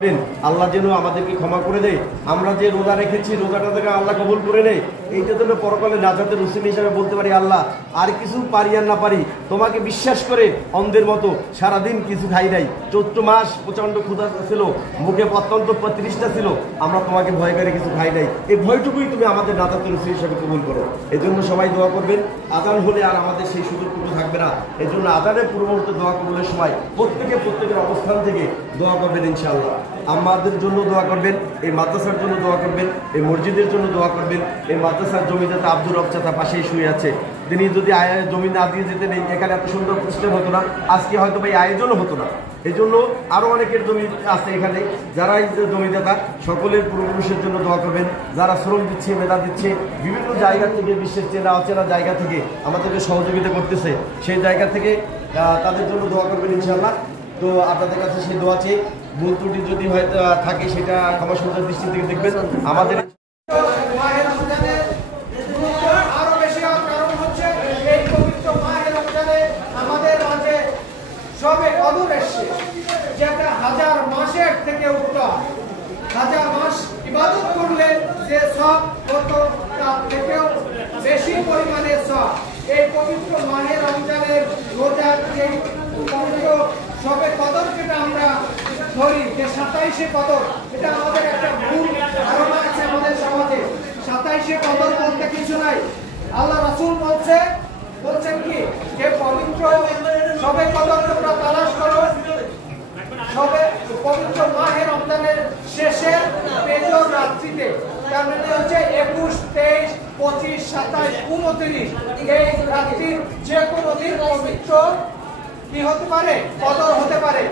আল্লাহ যেন আমাদেরকে ক্ষমা করে দেয়। আমরা যে রোজা রেখেছি রোজাটা থেকে আল্লাহ কবুল করে নেয়। এইটা যেন পরকালে নাজাতের উসিলা হিসাবে বলতে পারি, আল্লাহ আর কিছু পারি আর না পারি, তোমাকে বিশ্বাস করে অন্ধের মতো সারাদিন কিছু খাই নাই। চৈত্র মাস প্রচন্ড ক্ষুধা ছিল, মুখে অত্যন্ত ৩৫টা ছিল, আমরা তোমাকে ভয় করে কিছু খাই নাই। এই ভয়টুকুই তুমি আমাদের নাজাতের উসিলা হিসাবে কবুল করো। এই জন্য সবাই দোয়া করবেন। আজান হলে আর আমাদের সেই সুযোগটুকু থাকবে না। এই জন্য আজানের পূর্ব মুহূর্তে দোয়া কবুলের সময় প্রত্যেকের অবস্থান থেকে দোয়া করবেন ইনশাআল্লাহ। আমাদের জন্য দোয়া করবেন, এই মাদ্রাসার জন্য দোয়া করবেন, এই মসজিদের জন্য দোয়া করবেন। এই মাদ্রাসার জমিদাতা আব্দুর রব চাচা পাশেই শুয়ে আছে। তিনি যদি জমি না দিয়ে যেতেন এখানে এত সুন্দর প্রতিষ্ঠান হতো না, আজকে হয়তো এই আয়োজনও হতো না। এই জন্য আরো অনেকের জমি আছে এখানে, যারা এই জমিদাতা সকলের পূর্বপুরুষের জন্য দোয়া করবেন। যারা শ্রম দিচ্ছে, মেধা দিচ্ছে, বিভিন্ন জায়গা থেকে, বিশ্বের চেনা অচেনা জায়গা থেকে আমাদেরকে সহযোগিতা করতেছে, সেই জায়গা থেকে তাদের জন্য দোয়া করবেন ইনশাআল্লাহ। তো আপনাদের কাছে সেই দোয়া চেয়ে, ভুল ত্রুটি যদি হয়তো থাকে সেটা ক্ষমা সুন্দর দৃষ্টি থেকে দেখবেন। আমাদের আরো বেশি কারণ হচ্ছে এই পবিত্র মাহে রমজানে আমাদের মাঝে সবে কদর এসছে, যেটা হাজার মাসের থেকে উত্তম। হাজার মাস ইবাদত করলে যে সব কত তার থেকেও বেশি পরিমাণে সব এই পবিত্র মাহে রমজানের রোজার যে পবিত্র সবে কদর, যেটা আমরা ধরি যে 27শে কদর, এটা আমাদের একটা ভুল ধারণা আছে আমাদের সমাজে। 27শে কদর বলতে কিছু নাই। আল্লাহ রাসূল বলছেন কি যে পবিত্র সবে কদর তোমরা তালাশ করো সবে পবিত্র মাহে রমজানের শেষের বেজর রাত্রিতে। তার মানে হচ্ছে 21, 23, 25, 27, 29 এই রাত্রির যে কোনো দিন পবিত্র কি হতে পারে, কদর হতে পারে।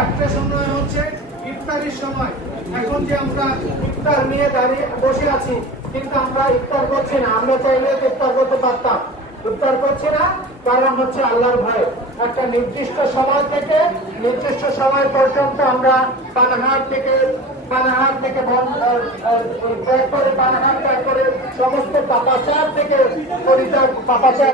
একটা সময় হচ্ছে ইফতারির সময়। এখন যে আমরা ইফতার নিয়ে দাঁড়িয়ে বসে আছি, কিন্তু আমরা ইফতার করছি না। আমরা চাইলে ইফতার করতে পারতাম, ইফতার করছি না। কারণ হচ্ছে আল্লাহর ভয়। একটা নির্দিষ্ট সময় থেকে নির্দিষ্ট সময় পর্যন্ত আমরা পানাহার থেকে ত্যাগ করে সমস্ত পাপাচার থেকে পাপাচার